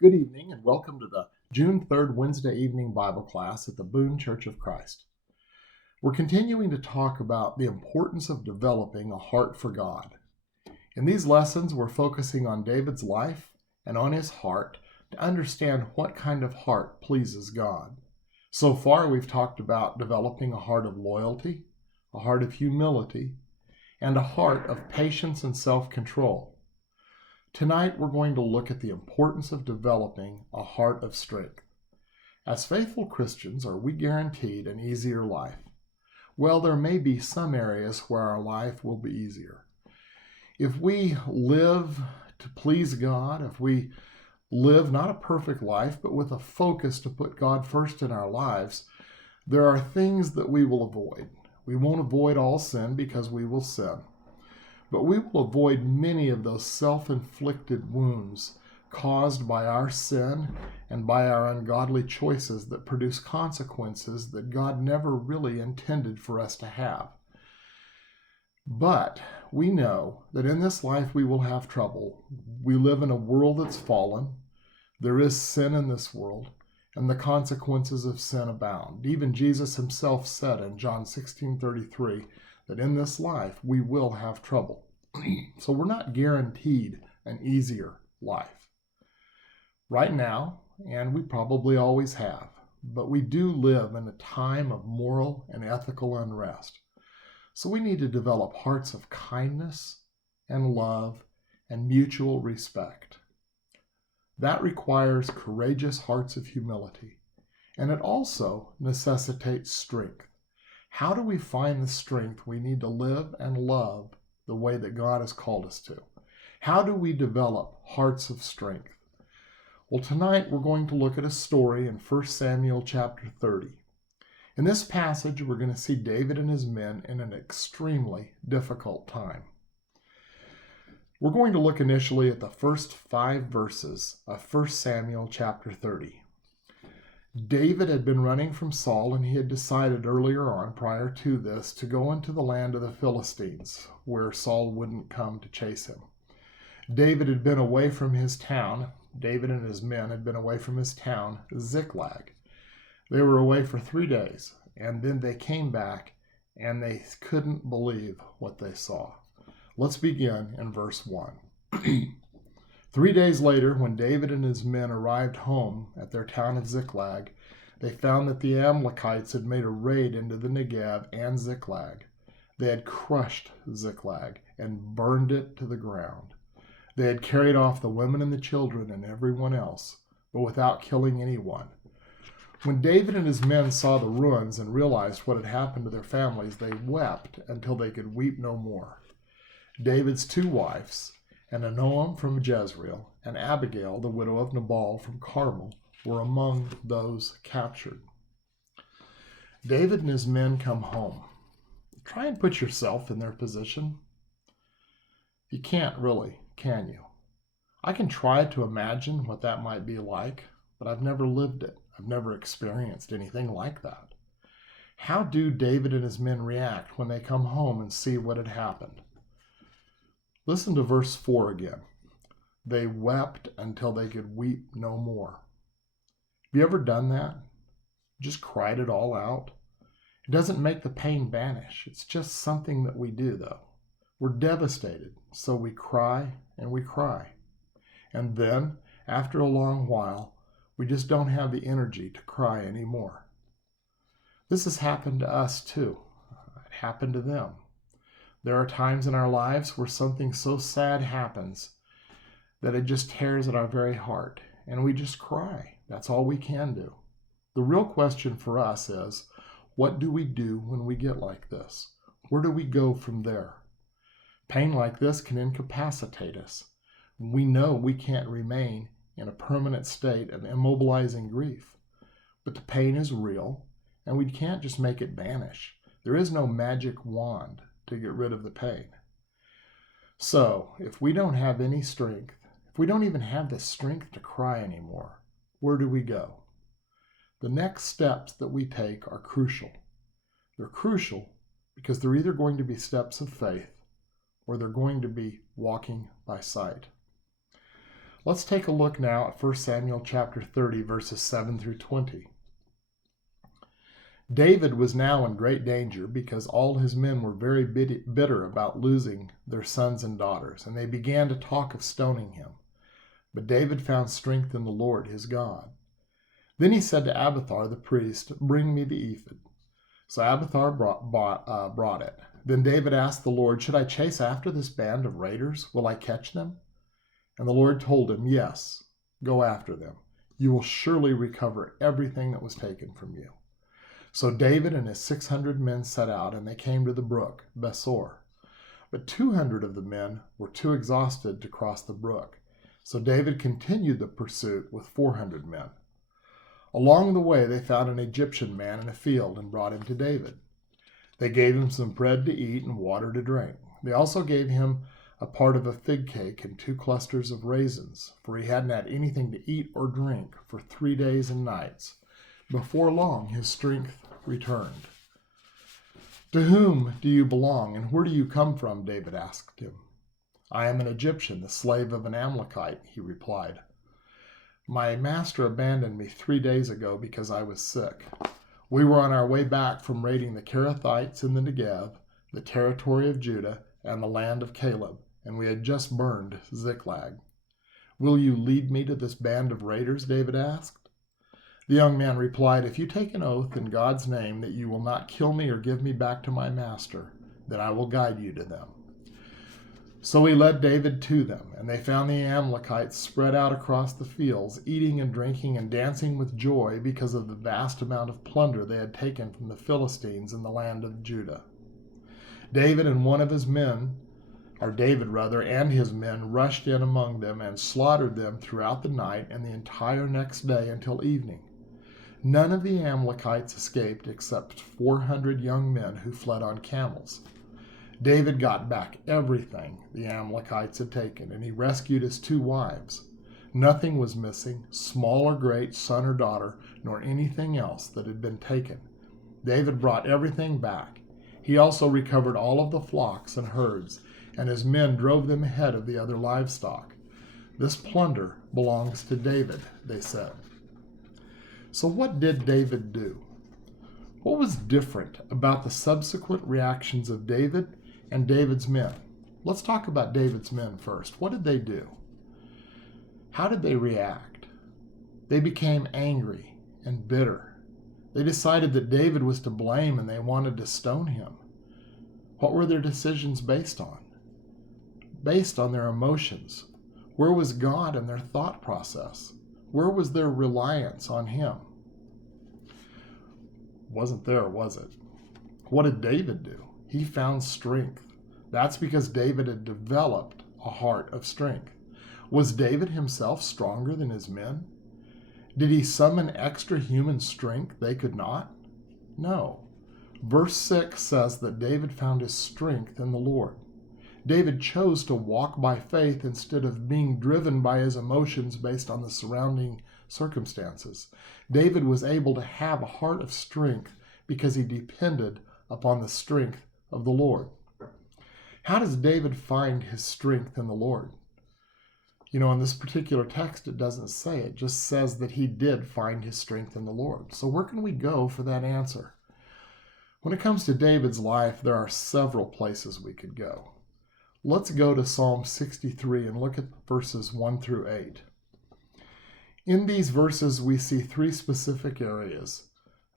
Good evening and welcome to the June 3rd Wednesday evening Bible class at the Boone Church of Christ. We're continuing to talk about the importance of developing a heart for God. In these lessons, we're focusing on David's life and on his heart to understand what kind of heart pleases God. So far, we've talked about developing a heart of loyalty, a heart of humility, and a heart of patience and self-control. Tonight, we're going to look at the importance of developing a heart of strength. As faithful Christians, are we guaranteed an easier life? Well, there may be some areas where our life will be easier. If we live to please God, if we live not a perfect life, but with a focus to put God first in our lives, there are things that we will avoid. We won't avoid all sin because we will sin. But we will avoid many of those self-inflicted wounds caused by our sin and by our ungodly choices that produce consequences that God never really intended for us to have. But we know that in this life we will have trouble. We live in a world that's fallen. There is sin in this world, and the consequences of sin abound. Even Jesus himself said in John 16:33, that in this life we will have trouble. So we're not guaranteed an easier life right now, and we probably always have, but we do live in a time of moral and ethical unrest. So we need to develop hearts of kindness and love and mutual respect. That requires courageous hearts of humility, and it also necessitates strength. How do we find the strength we need to live and love the way that God has called us to? How do we develop hearts of strength? Well, tonight we're going to look at a story in 1 Samuel chapter 30. In this passage, we're going to see David and his men in an extremely difficult time. We're going to look initially at the first 5 verses of 1 Samuel chapter 30. David had been running from Saul, and he had decided earlier on, prior to this, to go into the land of the Philistines, where Saul wouldn't come to chase him. David had been away from his town. David and his men had been away from his town, Ziklag. They were away for 3 days, and then they came back, and they couldn't believe what they saw. Let's begin in verse 1. 3 days later, when David and his men arrived home at their town of Ziklag, they found that the Amalekites had made a raid into the Negev and Ziklag. They had crushed Ziklag and burned it to the ground. They had carried off the women and the children and everyone else, but without killing anyone. When David and his men saw the ruins and realized what had happened to their families, they wept until they could weep no more. David's 2 wives, and Ahinoam from Jezreel, and Abigail, the widow of Nabal from Carmel, were among those captured. David and his men come home. Try and put yourself in their position. You can't really, can you? I can try to imagine what that might be like, but I've never lived it. I've never experienced anything like that. How do David and his men react when they come home and see what had happened? Listen to verse 4 again. They wept until they could weep no more. Have you ever done that? Just cried it all out? It doesn't make the pain vanish. It's just something that we do, though. We're devastated, so we cry and we cry. And then, after a long while, we just don't have the energy to cry anymore. This has happened to us, too. It happened to them. There are times in our lives where something so sad happens that it just tears at our very heart, and we just cry. That's all we can do. The real question for us is, what do we do when we get like this? Where do we go from there? Pain like this can incapacitate us. We know we can't remain in a permanent state of immobilizing grief, but the pain is real, and we can't just make it vanish. There is no magic wand to get rid of the pain. So, if we don't have any strength, if we don't even have the strength to cry anymore, where do we go? The next steps that we take are crucial. They're crucial because they're either going to be steps of faith or they're going to be walking by sight. Let's take a look now at 1 Samuel chapter 30, verses 7 through 20. David was now in great danger because all his men were very bitter about losing their sons and daughters, and they began to talk of stoning him. But David found strength in the Lord his God. Then he said to Abiathar the priest, "Bring me the ephod." So Abiathar brought it. Then David asked the Lord, "Should I chase after this band of raiders? Will I catch them?" And the Lord told him, "Yes, go after them. You will surely recover everything that was taken from you." So David and his 600 men set out, and they came to the brook, Besor. But 200 of the men were too exhausted to cross the brook. So David continued the pursuit with 400 men. Along the way, they found an Egyptian man in a field and brought him to David. They gave him some bread to eat and water to drink. They also gave him a part of a fig cake and 2 clusters of raisins, for he hadn't had anything to eat or drink for 3 days and nights. Before long, his strength returned. "To whom do you belong, and where do you come from?" David asked him. "I am an Egyptian, the slave of an Amalekite," he replied. "My master abandoned me 3 days ago because I was sick. We were on our way back from raiding the Kerethites in the Negev, the territory of Judah, and the land of Caleb, and we had just burned Ziklag. Will you lead me to this band of raiders?" David asked. The young man replied, "If you take an oath in God's name that you will not kill me or give me back to my master, then I will guide you to them." So he led David to them, and they found the Amalekites spread out across the fields, eating and drinking and dancing with joy because of the vast amount of plunder they had taken from the Philistines in the land of Judah. David and his men rushed in among them and slaughtered them throughout the night and the entire next day until evening. None of the Amalekites escaped except 400 young men who fled on camels. David got back everything the Amalekites had taken, and he rescued his 2 wives. Nothing was missing, small or great, son or daughter, nor anything else that had been taken. David brought everything back. He also recovered all of the flocks and herds, and his men drove them ahead of the other livestock. "This plunder belongs to David," they said. So what did David do? What was different about the subsequent reactions of David and David's men? Let's talk about David's men first. What did they do? How did they react? They became angry and bitter. They decided that David was to blame and they wanted to stone him. What were their decisions based on? Based on their emotions. Where was God in their thought process? Where was their reliance on him? Wasn't there, was it? What did David do? He found strength. That's because David had developed a heart of strength. Was David himself stronger than his men? Did he summon extra human strength they could not? No. Verse 6 says that David found his strength in the Lord. David chose to walk by faith instead of being driven by his emotions based on the surrounding circumstances. David was able to have a heart of strength because he depended upon the strength of the Lord. How does David find his strength in the Lord? In this particular text, it doesn't say. It just says that he did find his strength in the Lord. So where can we go for that answer? When it comes to David's life, there are several places we could go. Let's go to Psalm 63 and look at verses 1 through 8. In these verses, we see 3 specific areas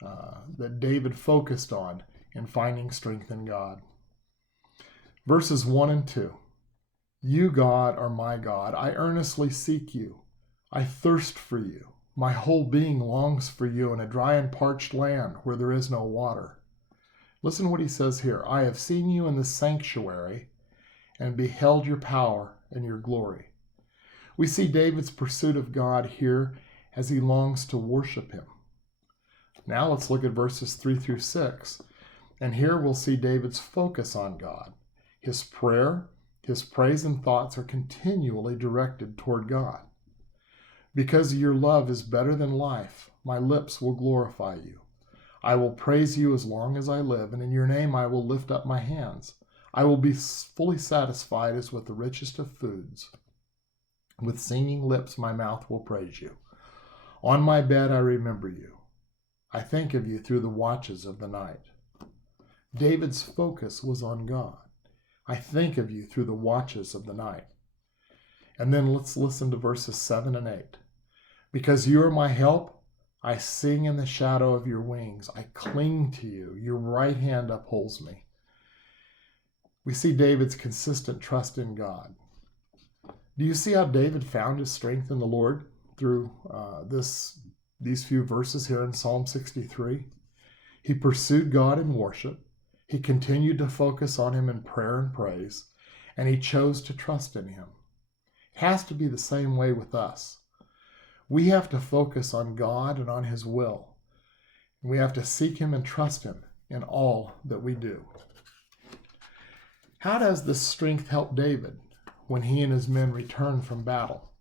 that David focused on in finding strength in God. Verses 1 and 2. "You, God, are my God. I earnestly seek you. I thirst for you. My whole being longs for you in a dry and parched land where there is no water." Listen what he says here. "I have seen you in the sanctuary and beheld your power and your glory." We see David's pursuit of God here as he longs to worship him. Now let's look at verses 3 through 6. And here we'll see David's focus on God. His prayer, his praise and thoughts are continually directed toward God. "Because your love is better than life, my lips will glorify you. I will praise you as long as I live, and in your name I will lift up my hands. I will be fully satisfied as with the richest of foods. With singing lips my mouth will praise you. On my bed I remember you. I think of you through the watches of the night. David's focus was on God. I think of you through the watches of the night. And then let's listen to verses 7 and 8. Because you are my help, I sing in the shadow of your wings. I cling to you. Your right hand upholds me. We see David's consistent trust in God. Do you see how David found his strength in the Lord through these few verses here in Psalm 63? He pursued God in worship. He continued to focus on him in prayer and praise, and he chose to trust in him. It has to be the same way with us. We have to focus on God and on his will. We have to seek him and trust him in all that we do. How does this strength help David when he and his men return from battle?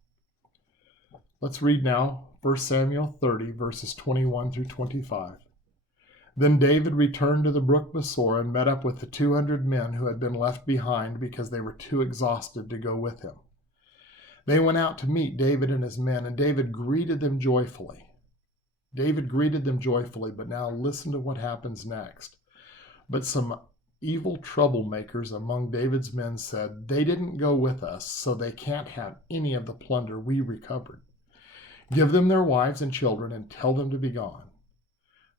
Let's read now 1 Samuel 30, verses 21 through 25. Then David returned to the brook Besor and met up with the 200 men who had been left behind because they were too exhausted to go with him. They went out to meet David and his men, and David greeted them joyfully. But now listen to what happens next. But some evil troublemakers among David's men said, "They didn't go with us, so they can't have any of the plunder we recovered. Give them their wives and children and tell them to be gone."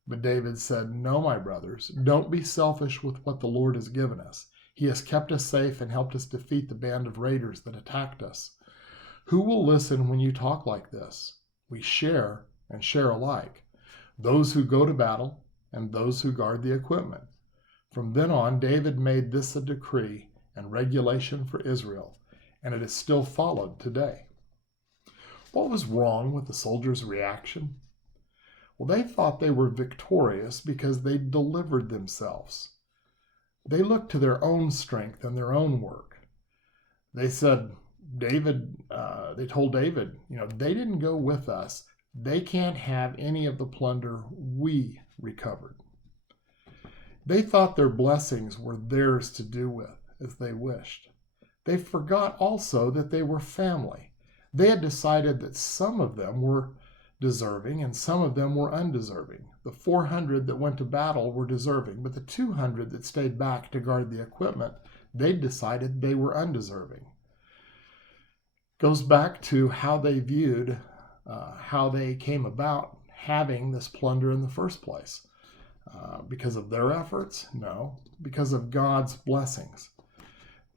But David said, "No, my brothers, don't be selfish with what the Lord has given us. He has kept us safe and helped us defeat the band of raiders that attacked us. Who will listen when you talk like this? We share and share alike, those who go to battle and those who guard the equipment." From then on, David made this a decree and regulation for Israel, and it is still followed today. What was wrong with the soldiers' reaction? Well, they thought they were victorious because they delivered themselves. They looked to their own strength and their own work. They said, they told David, they didn't go with us. They can't have any of the plunder we recovered. They thought their blessings were theirs to do with as they wished. They forgot also that they were family. They had decided that some of them were deserving and some of them were undeserving. The 400 that went to battle were deserving, but the 200 that stayed back to guard the equipment, they decided they were undeserving. Goes back to how they viewed, how they came about having this plunder in the first place. Because of their efforts? No, because of God's blessings.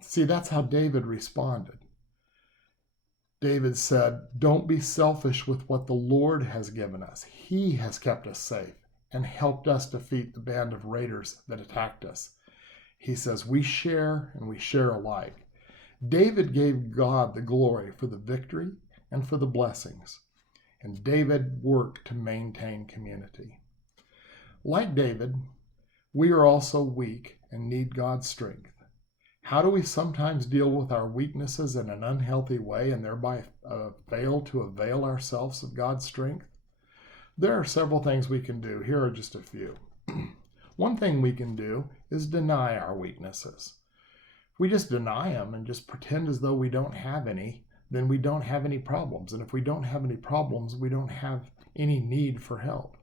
See, that's how David responded. David said, "Don't be selfish with what the Lord has given us. He has kept us safe and helped us defeat the band of raiders that attacked us." He says, we share and we share alike. David gave God the glory for the victory and for the blessings, and David worked to maintain community. Like David, we are also weak and need God's strength. How do we sometimes deal with our weaknesses in an unhealthy way and thereby fail to avail ourselves of God's strength? There are several things we can do. Here are just a few. One thing we can do is deny our weaknesses. If we just deny them and just pretend as though we don't have any, then we don't have any problems. And if we don't have any problems, we don't have any need for help.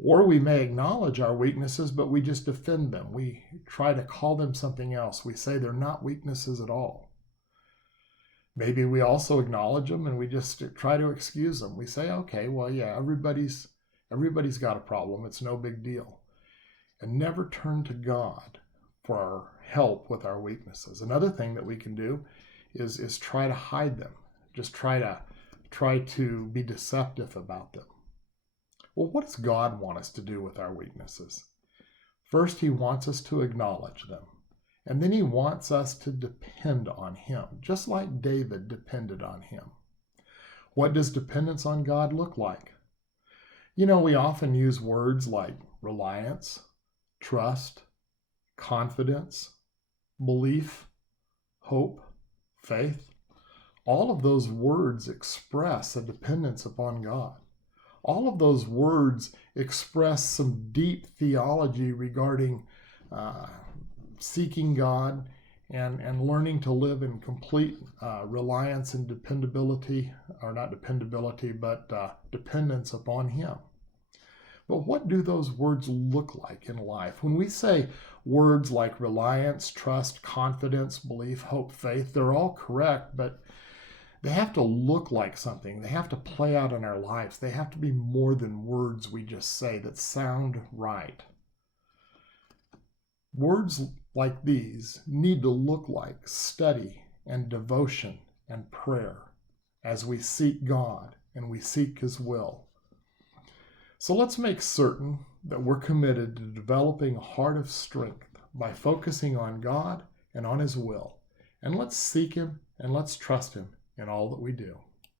Or we may acknowledge our weaknesses, but we just defend them. We try to call them something else. We say they're not weaknesses at all. Maybe we also acknowledge them and we just try to excuse them. We say, okay, well, yeah, everybody's got a problem. It's no big deal. And never turn to God for our help with our weaknesses. Another thing that we can do is try to hide them. Just try to be deceptive about them. Well, what does God want us to do with our weaknesses? First, he wants us to acknowledge them. And then he wants us to depend on him, just like David depended on him. What does dependence on God look like? We often use words like reliance, trust, confidence, belief, hope, faith. All of those words express a dependence upon God. All of those words express some deep theology regarding seeking God and learning to live in complete reliance and dependability, or not dependability, but dependence upon Him. But what do those words look like in life? When we say words like reliance, trust, confidence, belief, hope, faith, they're all correct, but they have to look like something. They have to play out in our lives. They have to be more than words we just say that sound right. Words like these need to look like study and devotion and prayer as we seek God and we seek His will. So let's make certain that we're committed to developing a heart of strength by focusing on God and on His will. And let's seek Him and let's trust Him in all that we do.